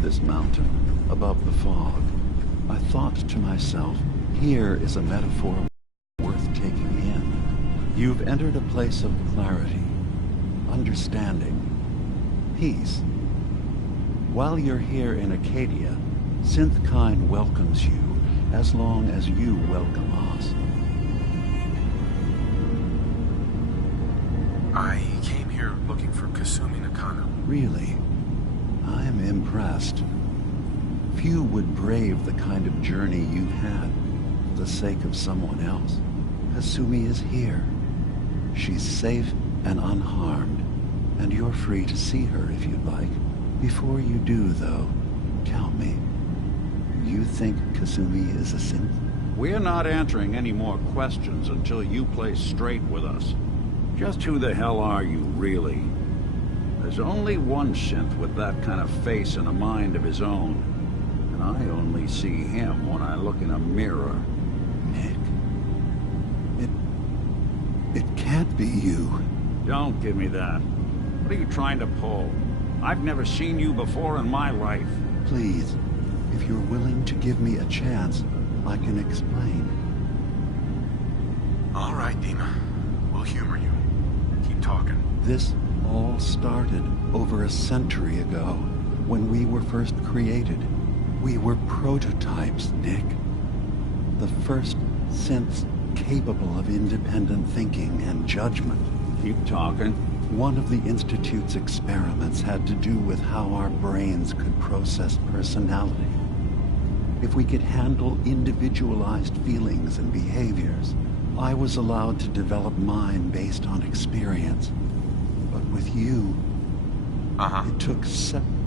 climbed this mountain, above the fog, I thought to myself, here is a metaphor worth taking in. You've entered a place of clarity, understanding, peace. While you're here in Acadia, Synthkind welcomes you as long as you welcome us. I came here looking for Kasumi Nakano. Really? I'm impressed. Few would brave the kind of journey you've had for the sake of someone else. Kasumi is here. She's safe and unharmed, and you're free to see her if you'd like. Before you do, though, tell me, you think Kasumi is a synth? We're not answering any more questions until you play straight with us. Just who the hell are you, really? There's only one synth with that kind of face and a mind of his own. And I only see him when I look in a mirror. Nick? It can't be you. Don't give me that. What are you trying to pull? I've never seen you before in my life. Please, if you're willing to give me a chance, I can explain. All right, Dima. We'll humor you. Keep talking. This all started over a century ago, when we were first created. We were prototypes, Nick. The first synths capable of independent thinking and judgment. Keep talking. One of the Institute's experiments had to do with how our brains could process personality. If we could handle individualized feelings and behaviors, I was allowed to develop mine based on experience. But with you, it took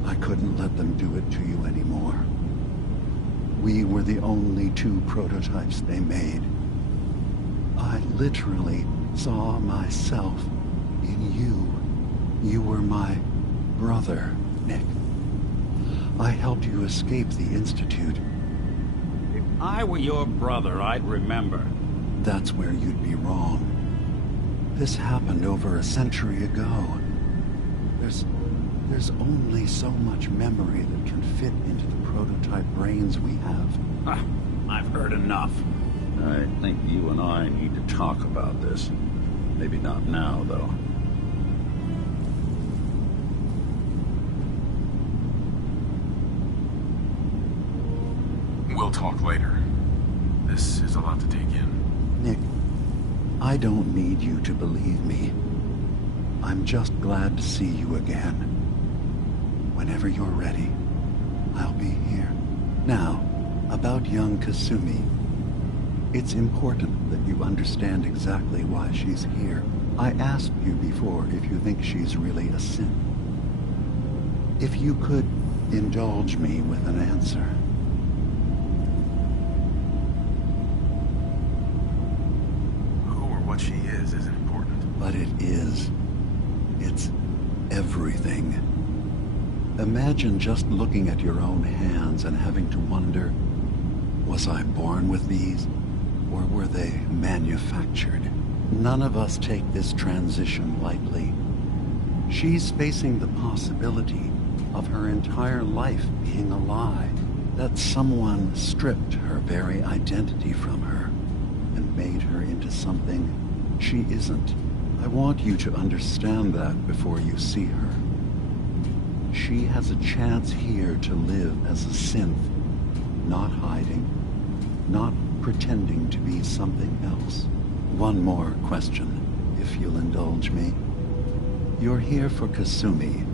I couldn't let them do it to you anymore. We were the only two prototypes they made. I literally saw myself in you. You were my brother, Nick. I helped you escape the Institute. If I were your brother, I'd remember. That's where you'd be wrong. This happened over a century ago. There's only so much memory that can fit into the prototype brains we have. I've heard enough. I think you and I need to talk about this. Maybe not now, though. We'll talk later. This is a lot to take in. Nick, I don't need you to believe me. I'm just glad to see you again. Whenever you're ready, I'll be here. Now, about young Kasumi. It's important that you understand exactly why she's here. I asked you before if you think she's really a synth. If you could indulge me with an answer. Who or what she is isn't important. But it is. It's everything. Imagine just looking at your own hands and having to wonder, was I born with these, or were they manufactured? None of us take this transition lightly. She's facing the possibility of her entire life being a lie, that someone stripped her very identity from her and made her into something she isn't. I want you to understand that before you see her. She has a chance here to live as a synth, not hiding, not pretending to be something else. One more question, if you'll indulge me. You're here for Kasumi,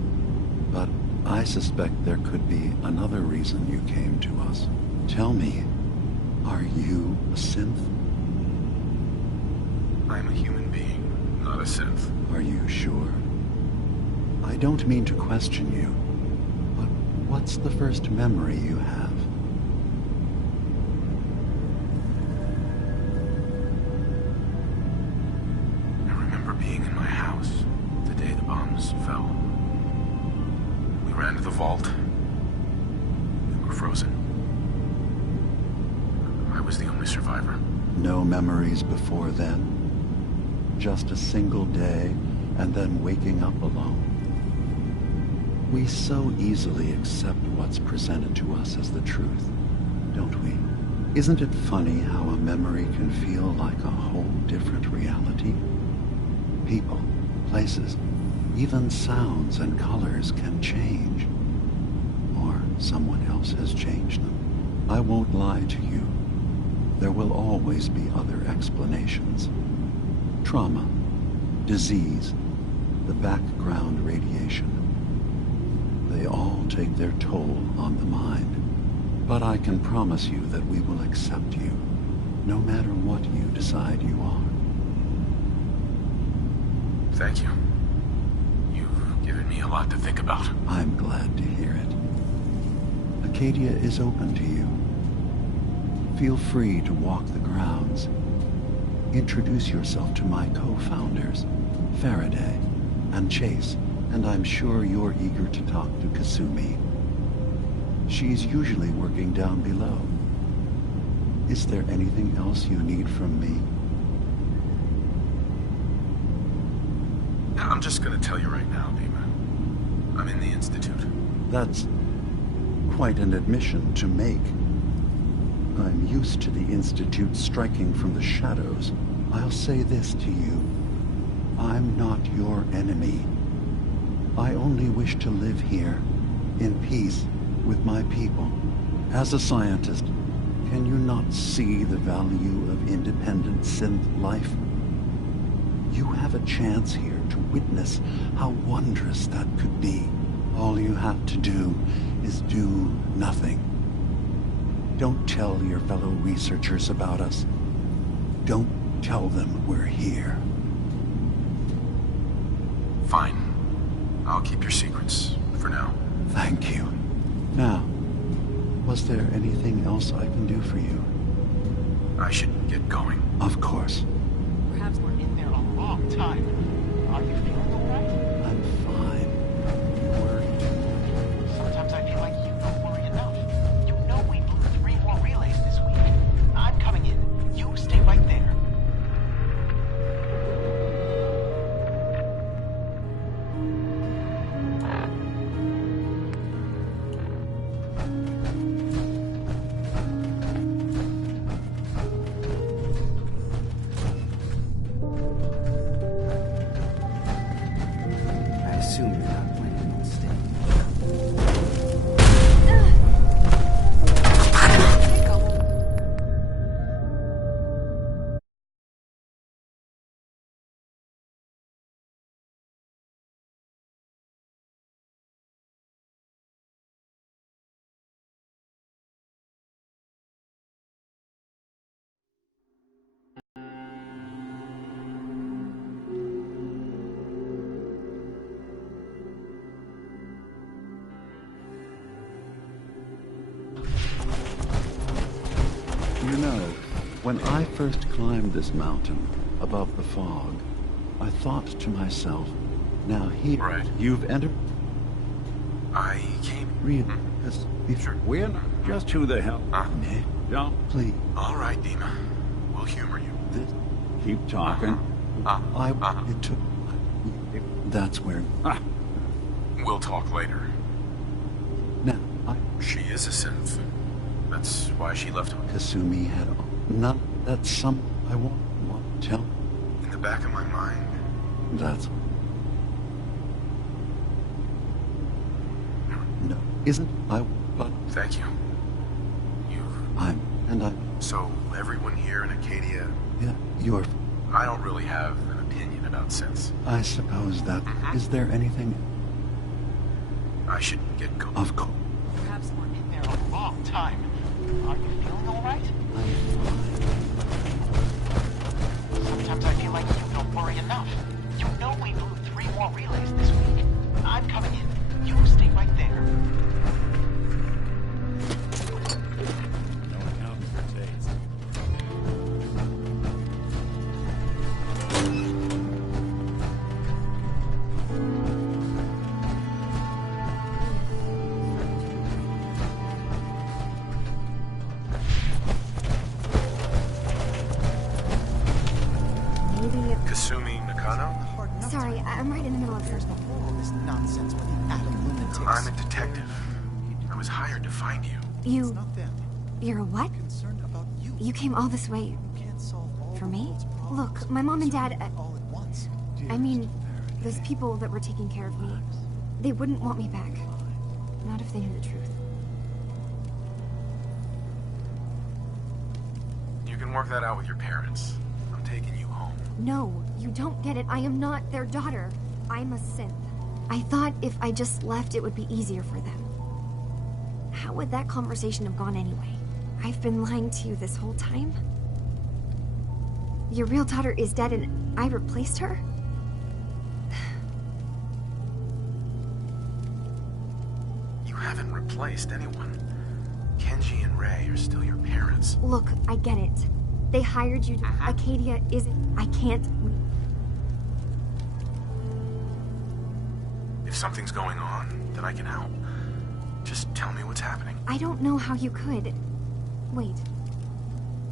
but I suspect there could be another reason you came to us. Tell me, are you a synth? I'm a human being, not a synth. Are you sure? I don't mean to question you, but what's the first memory you have? I remember being in my house the day the bombs fell. We ran to the vault. We were frozen. I was the only survivor. No memories before then? Just a single day, and then waking up alone? We so easily accept what's presented to us as the truth, don't we? Isn't it funny how a memory can feel like a whole different reality? People, places, even sounds and colors can change. Or someone else has changed them. I won't lie to you. There will always be other explanations. Trauma, disease, the background radiation. They all take their toll on the mind. But I can promise you that we will accept you, no matter what you decide you are. Thank you. You've given me a lot to think about. I'm glad to hear it. Acadia is open to you. Feel free to walk the grounds. Introduce yourself to my co-founders, Faraday and Chase, and I'm sure you're eager to talk to Kasumi. She's usually working down below. Is there anything else you need from me? I'm just gonna tell you right now, Dima. I'm in the Institute. That's quite an admission to make. I'm used to the Institute striking from the shadows. I'll say this to you. I'm not your enemy. I only wish to live here, in peace, with my people. As a scientist, can you not see the value of independent synth life? You have a chance here to witness how wondrous that could be. All you have to do is do nothing. Don't tell your fellow researchers about us. Don't tell them we're here. Fine. I'll keep your secrets, for now. Thank you. Now, was there anything else I can do for you? I should get going. Of course. Perhaps we're in there a long time. Are you feeling all right? I'm fine. You worried? Sometimes I feel like you don't worry enough. You know we blew 3 more relays this week. I'm coming in. You stay right there. I assume you're not planning on staying. You know, when I first climbed this mountain above the fog, I thought to myself, now here Right. you've entered I came... real. Sure. We're not just who the hell... Nick, Don't please, All right, Dima. We'll humor you. this, keep talking. it took, that's where, We'll talk later. now, She is a synth. That's why she left home. Kasumi had none, that's some, I want to tell, In the back of my mind, that's, no, isn't, but thank you. and I, So, everyone here in Acadia, yeah, you're, I don't really have an opinion about synths. I suppose that, is there anything, I should get going. of course, Perhaps we're in there a long time. Are you feeling all right? I'm fine. Sometimes I feel like you don't worry enough. You know we blew 3 more relays this week. I'm coming in. You stay right there. Maybe it's Kasumi Nakano? sorry, I'm right in the middle of something. All this nonsense with the atom lunatics. I'm a detective. I'm was hired to find you. You... Not them. You're a what? Concerned about you. You came all this way You can't solve all for the me? world's problems Look, my mom and dad... all at once. I mean, those people that were taking care of me, they wouldn't want me back. Not if they knew the truth. You can work that out with your parents. I'm taking you home. No, you don't get it. I am not their daughter. I'm a synth. I thought if I just left, it would be easier for them. How would that conversation have gone anyway? I've been lying to you this whole time? Your real daughter is dead and I replaced her? You haven't replaced anyone. Kenji and Ray are still your parents. Look, I get it. They hired you to... Acadia isn't... I can't... If something's going on, then I can help. Just tell me what's happening. I don't know how you could. Wait.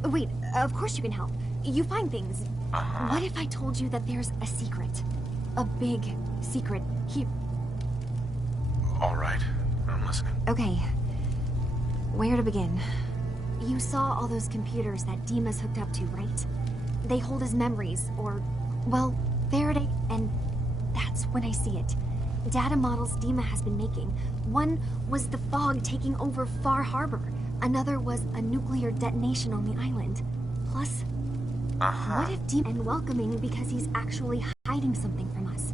Wait, of course you can help. You find things. What if I told you that there's a secret? A big secret here. All right, I'm listening. Okay. Where to begin? You saw all those computers that Dima's hooked up to, right? They hold his memories, or... well, Faraday, and that's when I see it. Data models Dima has been making. One was the fog taking over Far Harbor. Another was a nuclear detonation on the island. Plus, what if Dima and welcoming because he's actually hiding something from us?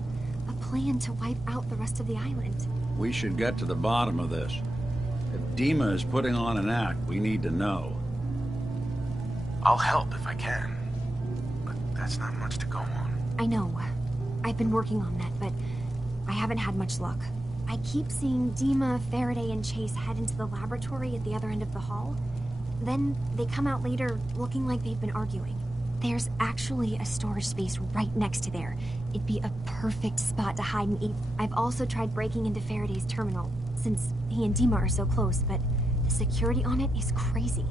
A plan to wipe out the rest of the island. We should get to the bottom of this. If Dima is putting on an act, we need to know. I'll help if I can. But that's not much to go on. I know. I've been working on that, but I haven't had much luck. I keep seeing Dima, Faraday, and Chase head into the laboratory at the other end of the hall. Then they come out later looking like they've been arguing. There's actually a storage space right next to there. It'd be a perfect spot to hide and eat. I've also tried breaking into Faraday's terminal, since he and Dima are so close, but the security on it is crazy.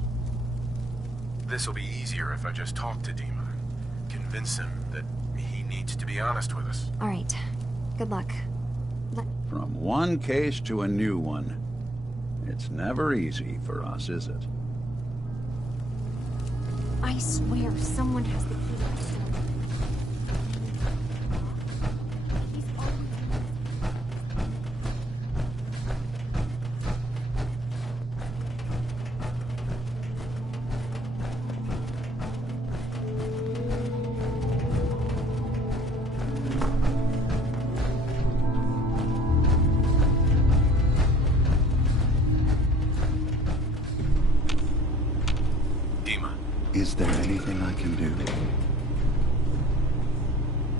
This'll be easier if I just talk to Dima. Convince him that he needs to be honest with us. All right. Good luck. From one case to a new one. It's never easy for us, is it? I swear someone has the key to this door. He's always... Is there anything I can do?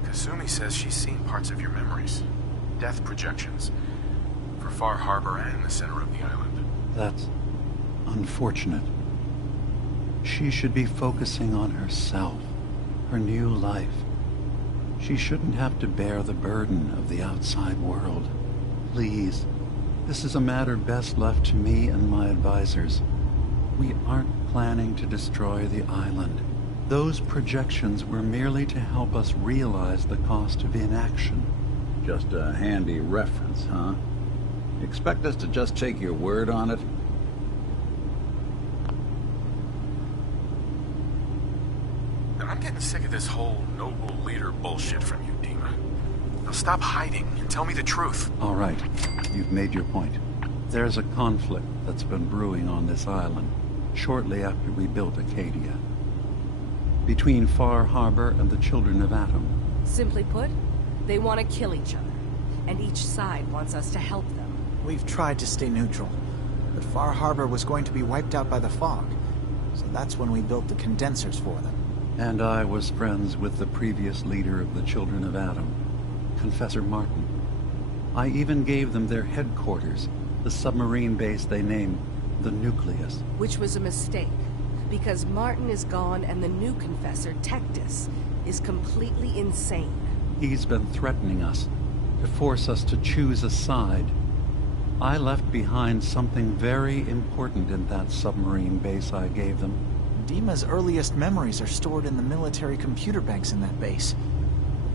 Kasumi says she's seen parts of your memories. Death projections. For Far Harbor and the center of the island. That's unfortunate. She should be focusing on herself, her new life. She shouldn't have to bear the burden of the outside world. Please, this is a matter best left to me and my advisors. We aren't planning to destroy the island. Those projections were merely to help us realize the cost of inaction. Just a handy reference, huh? Expect us to just take your word on it? I'm getting sick of this whole noble leader bullshit from you, Dima. Now stop hiding and tell me the truth. All right, you've made your point. There's a conflict that's been brewing on this island shortly after we built Acadia. Between Far Harbor and the Children of Atom. Simply put, they want to kill each other, and each side wants us to help them. We've tried to stay neutral, but Far Harbor was going to be wiped out by the fog, so that's when we built the condensers for them. And I was friends with the previous leader of the Children of Atom, Confessor Martin. I even gave them their headquarters, the submarine base they named the Nucleus. Which was a mistake, because Martin is gone and the new Confessor, Tectus, is completely insane. He's been threatening us, to force us to choose a side. I left behind something very important in that submarine base I gave them. Dima's earliest memories are stored in the military computer banks in that base.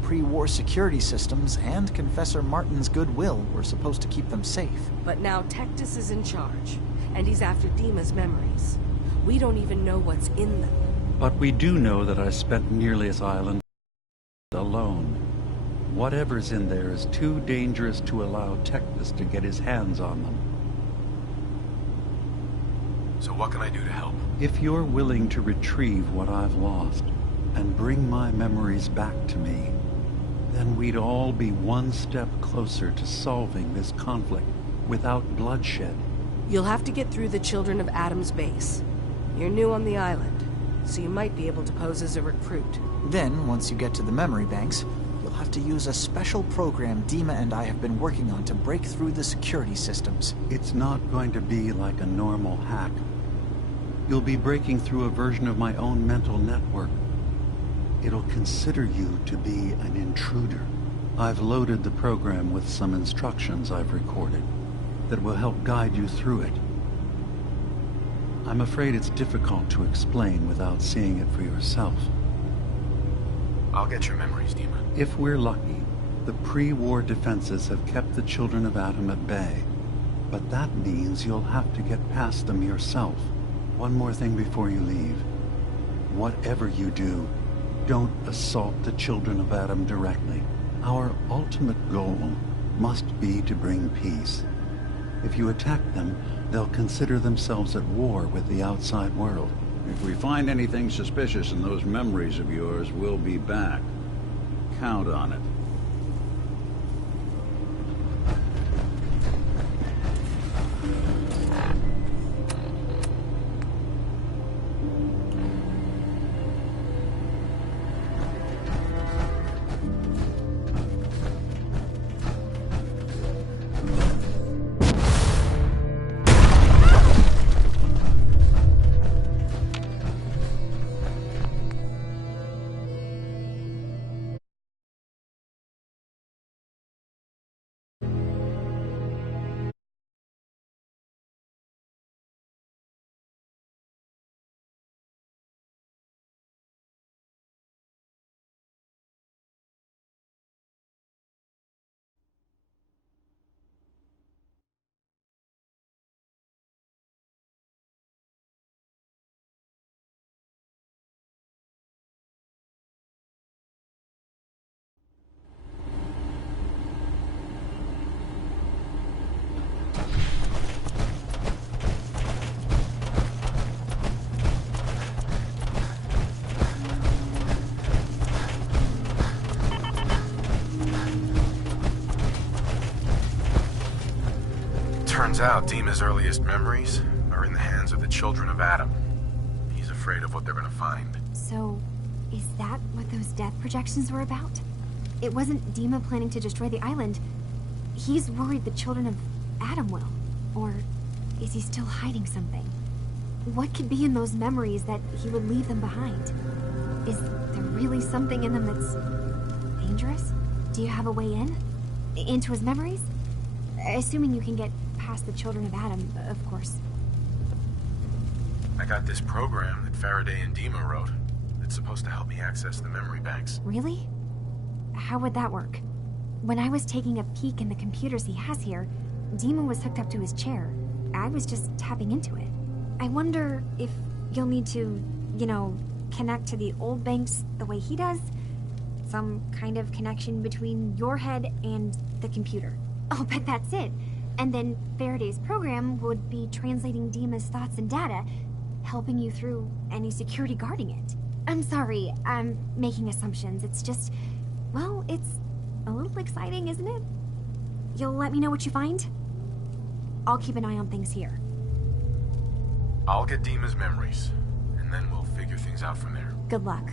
pre-war security systems and Confessor Martin's goodwill were supposed to keep them safe. But now Tectus is in charge, and he's after Dima's memories. We don't even know what's in them. But we do know that I spent nearly this island alone. Whatever's in there is too dangerous to allow Tectus to get his hands on them. So what can I do to help? If you're willing to retrieve what I've lost and bring my memories back to me, then we'd all be one step closer to solving this conflict without bloodshed. You'll have to get through the Children of Adam's base. You're new on the island, so you might be able to pose as a recruit. Then, once you get to the memory banks, you'll have to use a special program Dima and I have been working on to break through the security systems. It's not going to be like a normal hack. You'll be breaking through a version of my own mental network. It'll consider you to be an intruder. I've loaded the program with some instructions I've recorded that will help guide you through it. I'm afraid it's difficult to explain without seeing it for yourself. I'll get your memories, Dima. If we're lucky, the pre-war defenses have kept the Children of Adam at bay. But that means you'll have to get past them yourself. One more thing before you leave. Whatever you do, don't assault the Children of Adam directly. Our ultimate goal must be to bring peace. If you attack them, they'll consider themselves at war with the outside world. If we find anything suspicious in those memories of yours, we'll be back. Count on it. Turns out Dima's earliest memories are in the hands of the Children of Adam. He's afraid of what they're gonna find. So, is that what those death projections were about? It wasn't Dima planning to destroy the island. He's worried the Children of Adam will. Or is he still hiding something? What could be in those memories that he would leave them behind? Is there really something in them that's dangerous? Do you have a way in? Into his memories? Assuming you can get past the Children of Adam, of course. I got this program that Faraday and Dima wrote. It's supposed to help me access the memory banks. Really? How would that work? When I was taking a peek in the computers he has here, Dima was hooked up to his chair. I was just tapping into it. I wonder if you'll need to, connect to the old banks the way he does? Some kind of connection between your head and the computer. I'll bet that's it. And then Faraday's program would be translating Dima's thoughts and data, helping you through any security guarding it. I'm sorry, I'm making assumptions. It's just, well, it's a little exciting, isn't it? You'll let me know what you find? I'll keep an eye on things here. I'll get Dima's memories, and then we'll figure things out from there. Good luck.